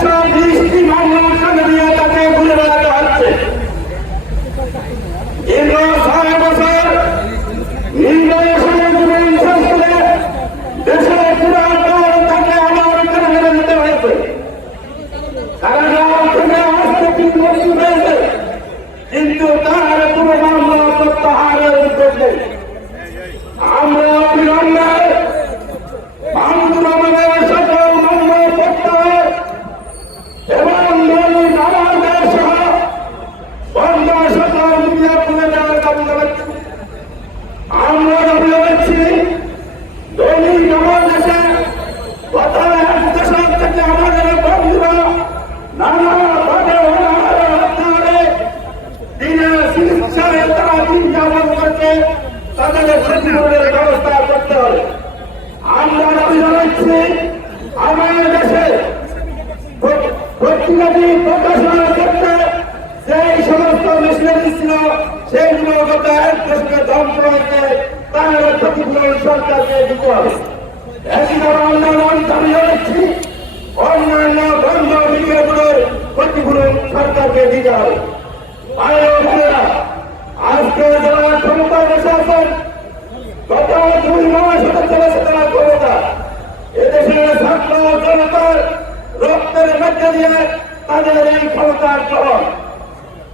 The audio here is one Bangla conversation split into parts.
120টি মামলার সামনে দিয়ে তাকে ঘুরে বেড়াতে হচ্ছে। দীর্ঘ 6 বছর নির্বাচনের জীবন শেষ করে দেশের পুরান তাকে আমার করে মেরে নিতে হয়েছে। কারাগার থেকে আসতে 3 বছর হয়েছে, কিন্তু তার কোনো মামলা প্রত্যাহারের উদ্যোগ নেই। আমরা অবিলম্বে মাহমুদুর রহমানের সকল মামলা প্রত্যাহার এবং মৌলিক আমাদের সহ বন্ধ সকল মিডিয়া তুলে দেওয়ার দাবি জানাচ্ছি। আমরা দাবি জানাচ্ছি দৈনিক আমার দেশে গত 1 দশক থেকে আমাদের বন্ধুরা নানাভাবে হত্যারে দিনে চিকিৎসায় তারা দিন যাপন করছে, তাদের ক্ষতিপূরণের ব্যবস্থা করতে হবে। আমরা দাবি জানাচ্ছি আমাদের দেশে পত্রিকাটি প্রকাশনার ক্ষেত্রে সেই সমস্ত মেশিনারি ছিল সেইগুলো গত 1 দশকে ধ্বংস হয়েছে, তার ক্ষতিপূরণ সরকারকে দিতে হবে। একইভাবে অন্যান্য দাবি জানাচ্ছি অন্যান্য বন্ধ মিডিয়াগুলোর ক্ষতিপূরণ সরকারকে দিতে হবে। আজকে যারা ক্ষমতায় বসে আছেন, গত 2 মাস হতে চলেছে তারা ক্ষমতা, এদেশের ছাত্র জনতার রক্তের মধ্যে দিয়ে তাদের এই ক্ষমতার গ্রহণ।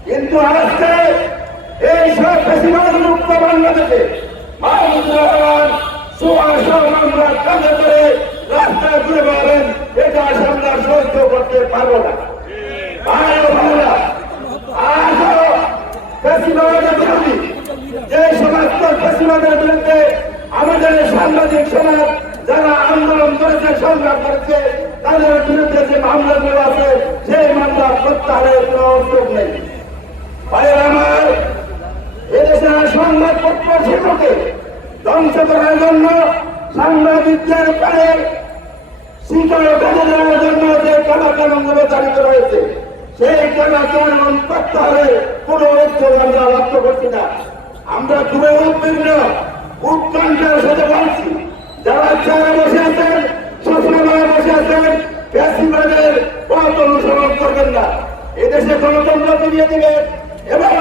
কিন্তু আজকে এই সব বেশিরভাগ মুক্ত বাংলাদেশে মাহমুদুর রহমান সুয়াশো মামলা কাজে করে রাস্তায় ঘুরে বেড়াবেন, এটা আমরা সহ্য করতে পারবো না। আজও বেশিরভাগের বিরোধী যে সমস্ত বেশিরভাগের বিরুদ্ধে আমাদের সাংবাদিক সমাজ যারা আন্দোলন করেছে, সংগ্রাম করেছে, তাদের বিরুদ্ধে যে মামলাগুলো আছে সেই মামলা প্রত্যাহারের কোন উদ্যোগ নেই। ভাইয়ের আমার, এদেশের সংবাদপত্র শিল্পকে ধ্বংস করার জন্য সাংবাদিকদের পায়ে শিকড় বেঁধে দেওয়ার জন্য যে কালাকানুনগুলো জারিত রয়েছে, সেই কালাকানুন প্রত্যাহারের কোন উদ্যোগ আমরা লক্ষ্য করছি না। আমরা খুবই উদ্বিগ্ন, উৎকণ্ঠার সাথে বলছি, যারা চেয়ারে বসে আছেন, সচিবালয়ে বসে আছেন, ফ্যাসিবাদের পথ অনুসরণ করবেন না। এদেশে গণতন্ত্র ফিরিয়ে দিবেন এবং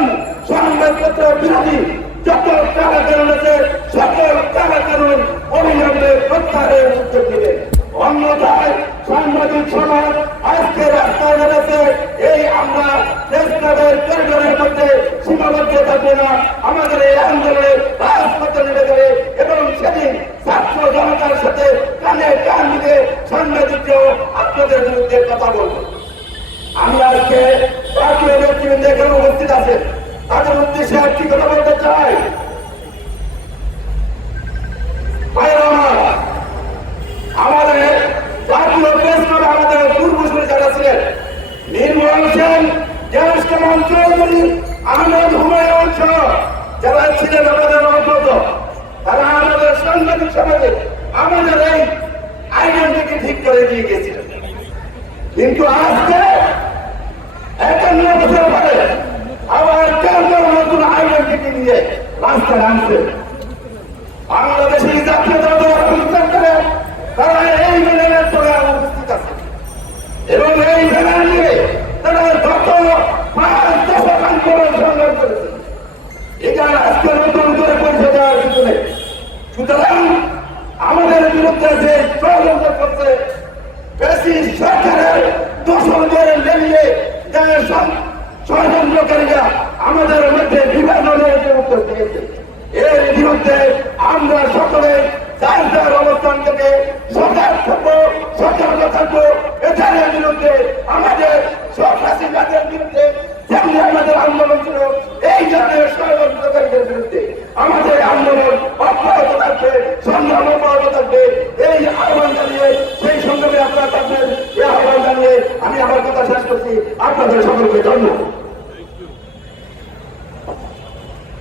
সংবাদপত্র বিরোধী যত কালাকানুন আছে সকল কালাকানুন অবিলম্বে প্রত্যাহারের উদ্যোগ নেবেন। অন্যথায় সাংবাদিক সমাজ আজকে রাস্তায় নেমেছে, এই আমরা প্রেসক্লাবের করিডোরের মধ্যে সীমাবদ্ধ থাকবে না, আমাদের এই আন্দোলনে রাজপথে নেমে যাবে এবং সেদিন ছাত্র জনতার সাথে কানে কান মিলে সাংবাদিককেও আপনাদের বিরুদ্ধে কথা বলব। আমি আজকে জাতীয় নেতৃবৃন্দ এখানে উপস্থিত আছেন, তাদের উদ্দেশ্যে একটি কথা বলতে চাই। আমাদের জাতীয় প্রেস ক্লাবে আমাদের পূর্বসূরি যারা ছিলেন, নির্মল সেন, জ্ঞাস কামাল চৌধুরী, আহমেদ হুমায়ুন সহ যারা ছিলেন আমাদের অন্তত, তারা আমাদের সাংবাদিক সমাজে আমাদের এই আইডেন্টিটি ঠিক করে দিয়ে গেছিলেন। কিন্তু আজকে 51 বছর পরে আবার কেউ নতুন আইডেন্টিটি নিয়ে রাস্তায় নামছে। বাংলাদেশি জাতীয়তাবাদ প্রতিষ্ঠান করে তারা এই ব্যানারের পরে উপস্থিত আছে এবং এই ব্যানার নিয়ে তারা গত 5 দশক আন্দোলন সংগ্রাম করেছে। এটা আজকে নতুন করে পরিচয় দেওয়ার কিছু নেই। সুতরাং আমাদের বিরুদ্ধে যে ষড়যন্ত্র করছে, বেশি